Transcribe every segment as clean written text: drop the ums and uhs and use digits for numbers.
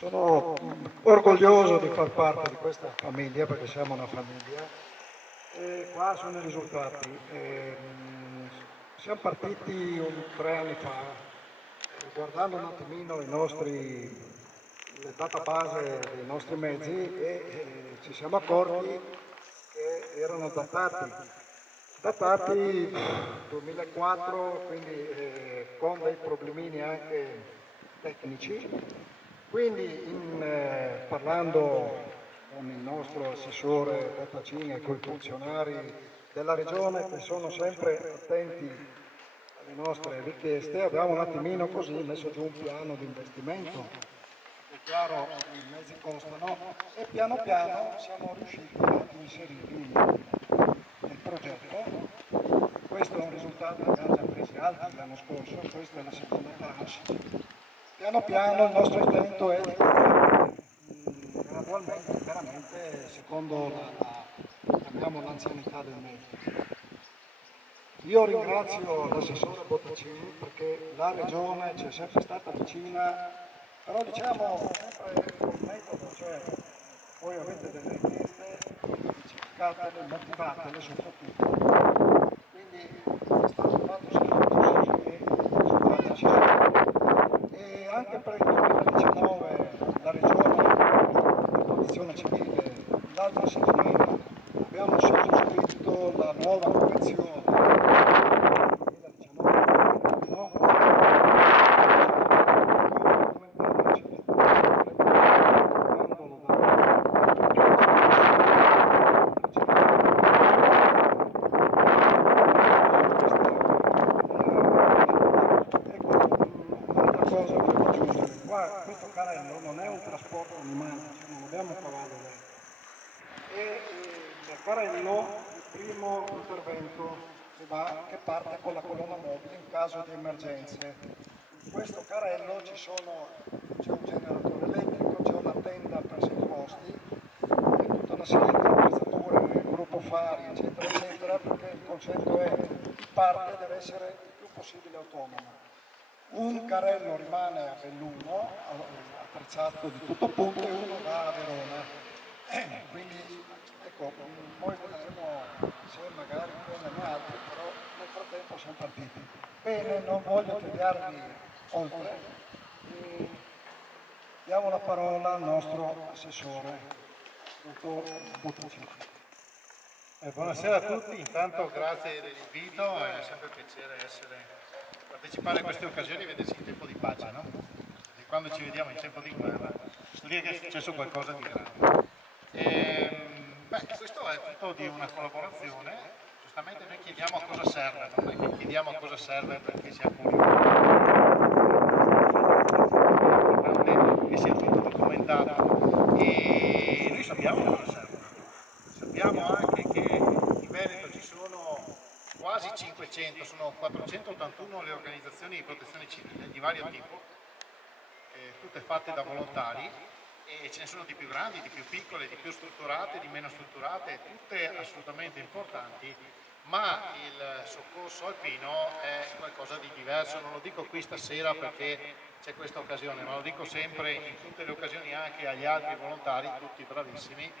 Sono orgoglioso di far parte di questa famiglia perché siamo una famiglia e qua sono i risultati. Siamo partiti 3 anni fa, guardando un attimino le database dei nostri mezzi e ci siamo accorti che erano datati 2004, quindi con dei problemini anche tecnici. Quindi parlando con il nostro assessore Battacini e con i funzionari della regione che sono sempre attenti alle nostre richieste, abbiamo un attimino così messo giù un piano di investimento. È chiaro, i mezzi costano e piano piano siamo riusciti a inserirli nel progetto. Questo è un risultato che abbiamo già presi altri l'anno scorso, questa è la seconda tranche. Piano piano il nostro intento è di gradualmente, veramente, secondo l'anzianità del mezzo. Io ringrazio l'assessore Bottacini perché la regione ci è sempre stata vicina, però diciamo sempre col metodo, cioè voi avete delle richieste, cercatele, motivatele soprattutto. Quindi è stato fatto sicuramente che i risultati ci sono. E anche per il 2019 la regione, la protezione civile, l'altra settimana abbiamo sottoscritto la nuova convenzione 2019, no? Questo carrello non è un trasporto animale, non abbiamo un cavallo lì. E il carrello è il primo intervento che parte con la colonna mobile in caso di emergenze. In questo carrello c'è un generatore elettrico, c'è una tenda per 6 posti, e tutta una serie di attrezzature, il gruppo fari, eccetera, eccetera, perché il concetto è chi parte deve essere il più possibile autonomo. Un carrello rimane a Belluno, attrezzato di tutto punto, e uno va a Verona. Quindi, ecco, poi vedremo se magari prendono altri, però nel frattempo siamo partiti. Bene, non voglio tediarvi oltre. Diamo la parola al nostro assessore, dottor Bottacini. Buonasera a tutti, intanto grazie dell'invito, è sempre un piacere partecipare a queste occasioni e vedersi in tempo di pace, no? E quando ci vediamo in tempo di guerra vuol dire che è successo qualcosa di grave. Questo è frutto di una collaborazione, giustamente noi chiediamo a cosa serve, non è che chiediamo a cosa serve perché siamo che sia tutto documentato e noi sappiamo cosa serve. Sappiamo anche che in Veneto ci sono quasi 500, sono 481 le organizzazioni di protezione civile di vario tipo, tutte fatte da volontari, e ce ne sono di più grandi, di più piccole, di più strutturate, di meno strutturate, tutte assolutamente importanti, ma il soccorso alpino è qualcosa di diverso. Non lo dico qui stasera perché c'è questa occasione, ma lo dico sempre in tutte le occasioni anche agli altri volontari, tutti bravissimi.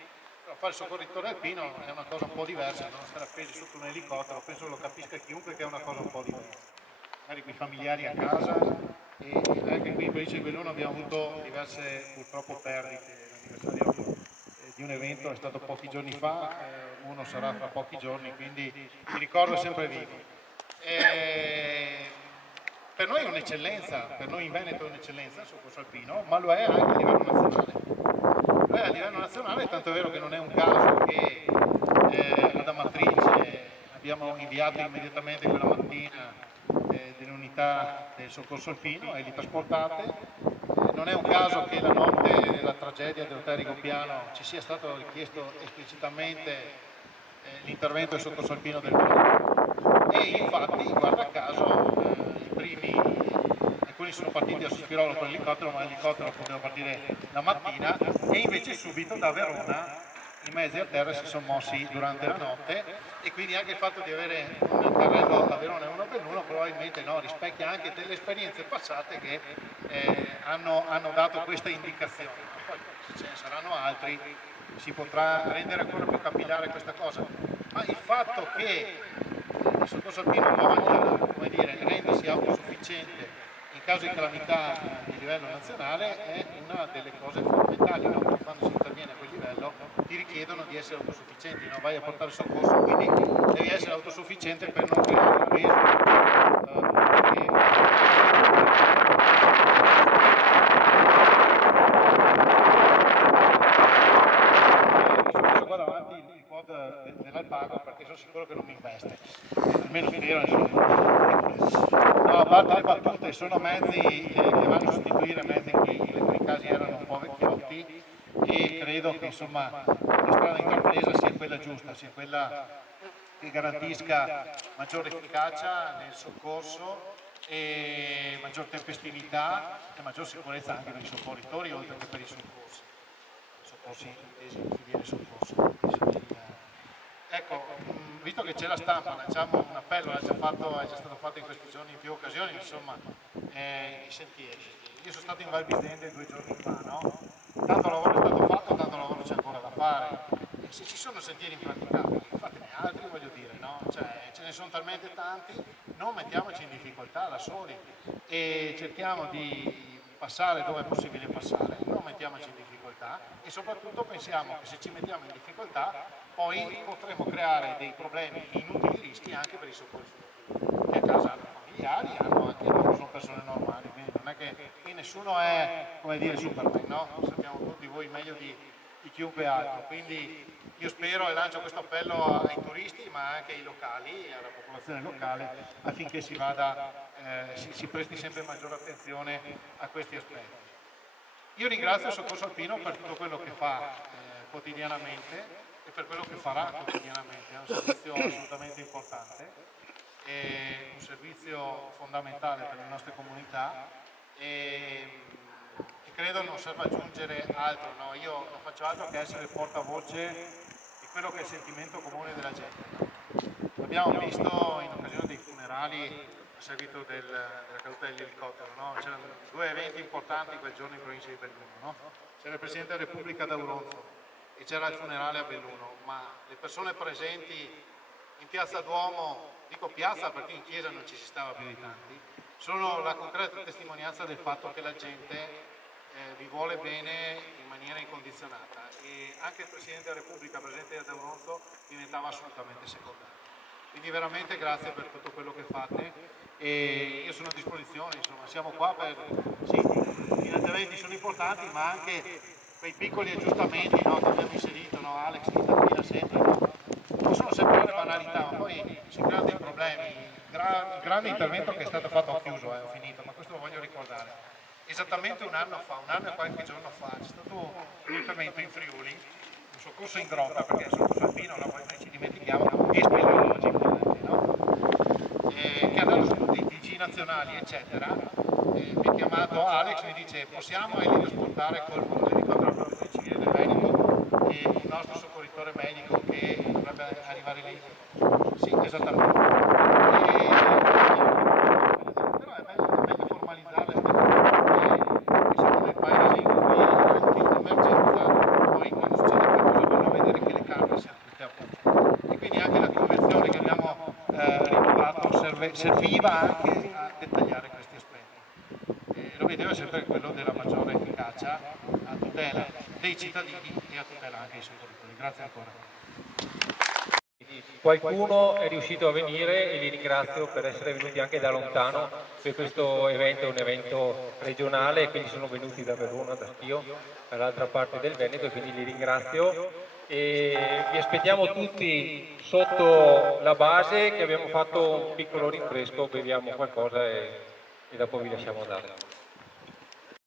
Fare il soccorritore alpino è una cosa un po' diversa, non stare appesi sotto un elicottero, penso lo capisca chiunque che è una cosa un po' diversa. Magari con i familiari a casa, e anche qui in provincia di Belluno abbiamo avuto diverse purtroppo perdite. L'anniversario di un evento è stato pochi giorni fa, uno sarà fra pochi giorni, quindi il ricordo è sempre vivo. Per noi è un'eccellenza, per noi in Veneto è un'eccellenza il soccorso alpino, ma lo è anche a livello nazionale. A livello nazionale, tanto è vero che non è un caso che ad Amatrice abbiamo inviato immediatamente quella mattina delle unità del soccorso alpino e li trasportate. Non è un caso che la notte della tragedia dell'hotel Rigopiano ci sia stato richiesto esplicitamente l'intervento del soccorso alpino del Veneto. E infatti, guarda caso, alcuni sono partiti a Sospirolo con l'elicottero, ma l'elicottero poteva partire la mattina, e invece subito da Verona i mezzi a terra si sono mossi durante la notte, e quindi anche il fatto di avere un carrello a Verona e uno a Belluno probabilmente no, rispecchia anche delle esperienze passate che hanno dato questa indicazione. Poi se ce ne saranno altri si potrà rendere ancora più capillare questa cosa, ma il fatto che il soccorso alpino voglia, come dire, rendersi autosufficiente in caso di calamità di livello nazionale è una delle cose fondamentali, no? Perché quando si interviene a quel livello ti richiedono di essere autosufficienti, no? Vai a portare soccorso, quindi devi essere autosufficiente per non creare dell'Alpago, perché sono sicuro che non mi investe, almeno spero, insomma. No, a parte le battute, sono mezzi che vanno a sostituire mezzi che in alcuni casi erano un po' vecchiotti, e credo che insomma la strada intrapresa sia quella giusta, sia quella che garantisca maggiore efficacia nel soccorso e maggior tempestività e maggior sicurezza anche per i soccorritori, oltre che per i soccorsi intesi in filiere soccorso. Ecco, visto che c'è la stampa, lanciamo un appello, è già stato fatto in questi giorni in più occasioni, insomma, i sentieri. Io sono stato in Val Bisende 2 giorni fa, no? Tanto lavoro è stato fatto, tanto lavoro c'è ancora da fare. E se ci sono sentieri impraticabili, fatene altri, voglio dire, no? Cioè, ce ne sono talmente tanti, non mettiamoci in difficoltà da soli e cerchiamo di passare dove è possibile passare, non mettiamoci in difficoltà e soprattutto pensiamo che se ci mettiamo in difficoltà poi potremo creare dei problemi, inutili rischi anche per i soccorritori, che a casa hanno familiari, hanno anche loro, sono persone normali, quindi non è che qui nessuno è, come dire, Superman, no? Sappiamo tutti voi meglio di chiunque altro, quindi io spero e lancio questo appello ai turisti ma anche ai locali, alla popolazione locale, affinché si presti sempre maggiore attenzione a questi aspetti. Io ringrazio il Soccorso Alpino per tutto quello che fa quotidianamente e per quello che farà quotidianamente, è un servizio assolutamente importante, è un servizio fondamentale per le nostre comunità e credo non serva aggiungere altro, no? Io non faccio altro che essere portavoce di quello che è il sentimento comune della gente. No? Abbiamo visto in occasione dei funerali a seguito della caduta dell'elicottero, no? C'erano 2 eventi importanti quel giorno in provincia di Belluno, no? C'era il Presidente della Repubblica ad Auronzo e c'era il funerale a Belluno, ma le persone presenti in Piazza Duomo, dico piazza perché in chiesa non ci si stava più di tanti, sono la concreta testimonianza del fatto che la gente vi vuole bene in maniera incondizionata e anche il Presidente della Repubblica presente ad Auronzo diventava assolutamente secondario. Quindi veramente grazie per tutto quello che fate e io sono a disposizione, insomma, siamo qua per, sì, i finanziamenti sono importanti ma anche quei piccoli aggiustamenti, no, che abbiamo inserito, no, Alex mi intervina sempre, no, sono sempre delle banalità ma poi si creano dei problemi. Il grande intervento che è stato fatto, ho chiuso, ho finito, ma questo lo voglio ricordare. Esattamente un anno e qualche giorno fa, c'è stato un intervento in Friuli, un soccorso in grotta, perché il soccorso alpino, no, poi noi ci dimentichiamo, e speleologico anche, no? Che hanno su tutti i TG nazionali, eccetera. Mi ha chiamato Alex, mi dice possiamo elitrasportare con l'elicottero della Protezione Civile del Veneto e un nostro soccorritore medico che dovrebbe arrivare lì. Sì, esattamente. Però è meglio formalizzare siamo dei paesi in cui anche in emergenza poi quando succede qualcosa vanno a vedere che le carte siano tutte a posto e quindi anche la convenzione che abbiamo rinnovato serviva anche a dettagliare questi aspetti. L'obiettivo è sempre quello della maggiore efficacia a tutela dei cittadini e a tutela anche dei soccorritori. Grazie ancora. Qualcuno è riuscito a venire e li ringrazio per essere venuti anche da lontano, per questo evento è un evento regionale e quindi sono venuti da Verona, da Schio, dall'altra parte del Veneto e quindi li ringrazio e vi aspettiamo tutti sotto la base che abbiamo fatto un piccolo rinfresco, beviamo qualcosa e dopo vi lasciamo andare.